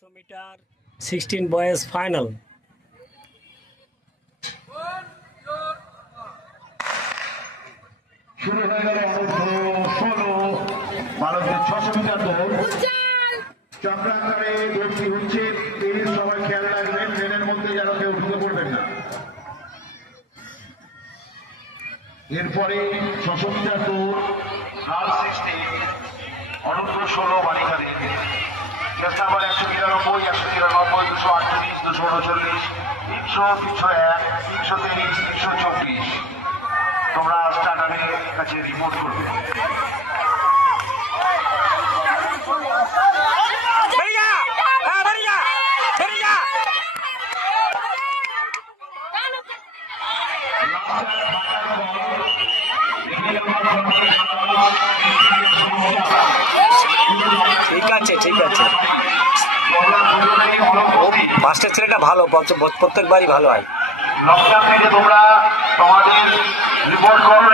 100 metre 16 boys final. শুরু হয়ে গেল বালকদের 600 মিটার দৌড়। চক্রাকারে দৌড়টি হচ্ছে, প্লিজ সবাই খেয়াল রাখবেন, ট্রেনের মধ্যে যেন কেউ ঢুকে পড়বেন না। এরপরে 600 মিটার দৌড় গার্লস 16 অনূর্ধ্ব 16 বালিকাদের। Case number 193, 193, 238, 239, 300, 301, 323, 324। তোমরা স্টার্টারের কাছে রিপোর্ট করবে। ঠিক আছে ঠিক আছে, মাস্টার ছেলেটা ভালো, প্রত্যেকবারই ভালো হয়। লকডাউন থেকে তোমরা তোমাদের রিপোর্ট করো।